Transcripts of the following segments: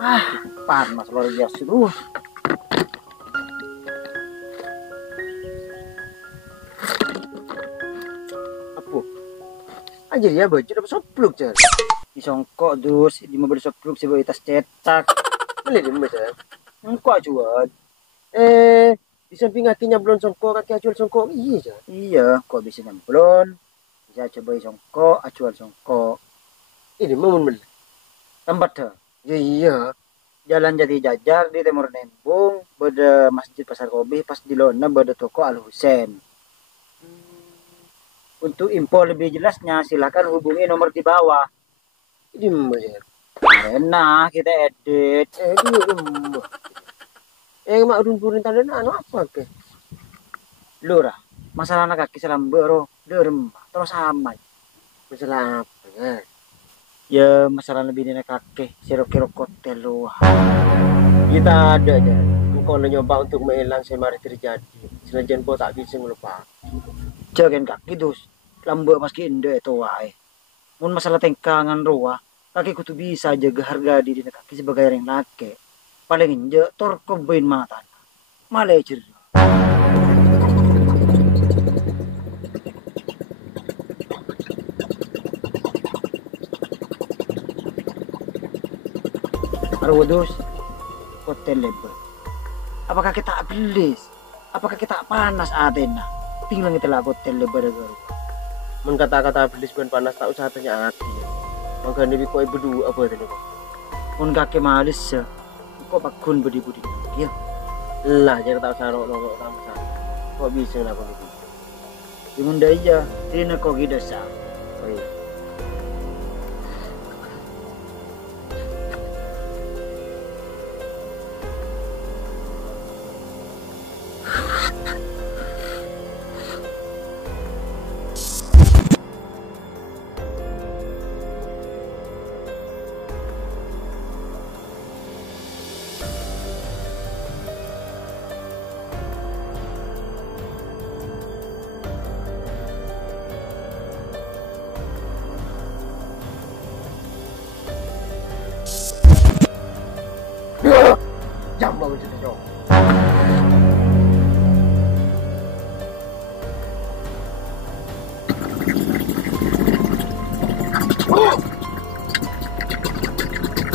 Ah, panas luar biasa itu. Apa? Aja ya baju dapat sopluk jar. Disongkok dus, di mobil sopluk sih bawa tas cetak. Beli di mana? Engkau acuan. Di samping kakinya belum songkok, kaki acuan songkok. Iya jar. Iya, kok bisa nyemplon? Bisa coba songkok, acuan songkok. Ini mau beli tempat dah. Iya. Jalan Jati Jajar di Timur Nembung, beda Masjid Pasar Kobe, pas di Lona beda toko Al Husen. Untuk info lebih jelasnya silakan hubungi nomor di bawah. Ini mbak. Enak kita edit. Dia. Mak udun purin tanda anu apa ke? Lurah. Masalah anak kaki selambero, derem, terus aman. Masalah apa ya? Ya masalah lebih dari kakek, siro-kiro kotel lu. Kita ada aja. Engkau nyoba untuk menghilang semari terjadi. Selajan kau tak bisa melupa. Jangan kaki dus. Lambek maski indah itu wae. Mun masalah tengkangan roa, kaki kutu bisa jaga harga diri kaki sebagai orang laki. Paling inje tor kobain mata. Malah cer. Aduh dus, hotel lebar. Apakah kita belis? Apakah kita panas Athena? Tinggal kita lah hotel lebar garu. Mun kata-kata belis ben panas tak usah tanya hati. Mangga nibi kok ibu dua apa tadi kok? Mun kaki malis ya. Kok bakun budi-budi ya? Lah jangan tak usah rok-rok sama saya. Kok bisa lah kok gitu? Dimunda iya, tina kok gida sa. Oh iya. Jam bawa jadi dong.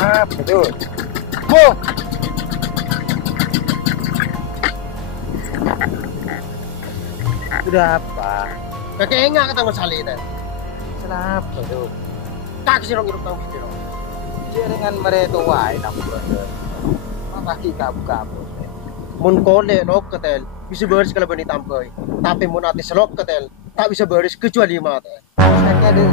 Apa tuh? Mo. Sudah apa? Kakek enggak kata masalah itu. Salah apa tuh? Tak sirong iruk tahu gitu dong. Dia dengan mereka wae nampak. Kaki kabu-kabu. Mun kole lok ketel bisa baris kalau bani tampai. Tapi mun ati selok ketel tak bisa baris kecuali mata. Saya ada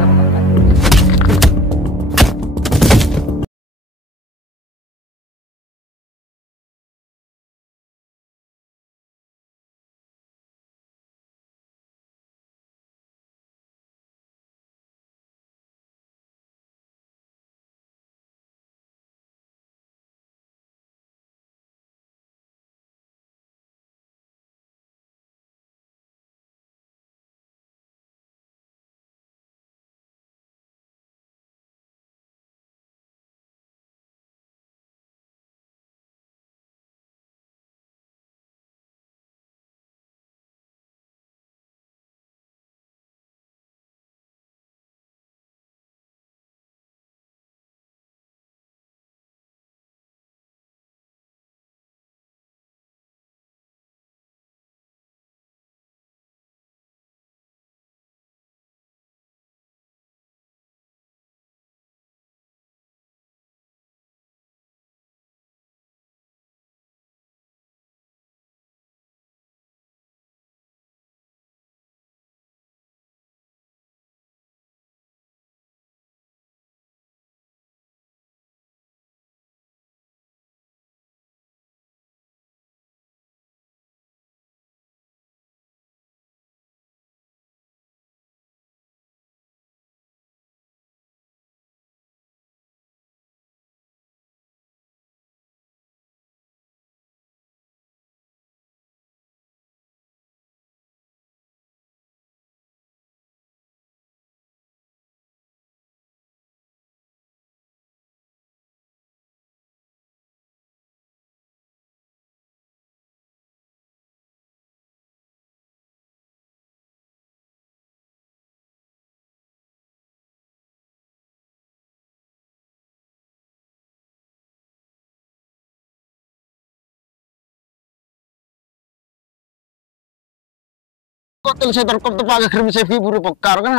hotel saya terkop tepaga kirim saya buru pekar kan.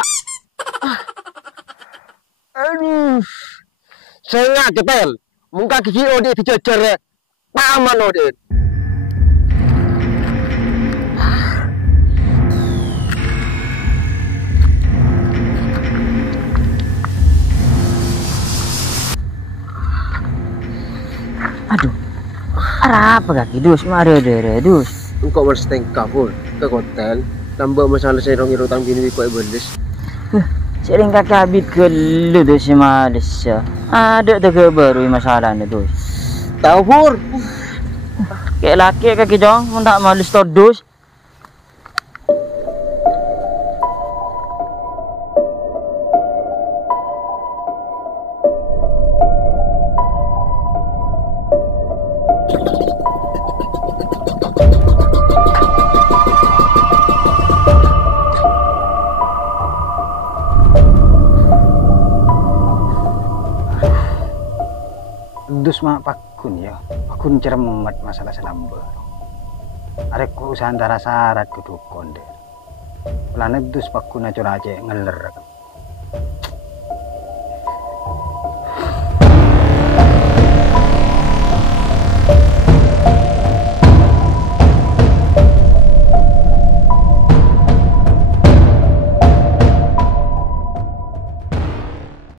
Aduh. Saya nggak ketel. Muka gigi ode dijajar paman ode. Aduh, arah apa kaki dus, mari ada dus. Engkau bersteng kabur ke hotel, tambah masalah saya dong irutang bini kau ibelis. Sering kakak habis gelu dus si malis ya. Ada tuh baru masalahnya dus. Tahu pur. Kayak laki kaki dong, tak malis tuh dus. Dus mak pakun ya, pakun cermat masalah selamba. Arek ku usah antara syarat ke dukun deh. Pelane dus pakun aja ngeler.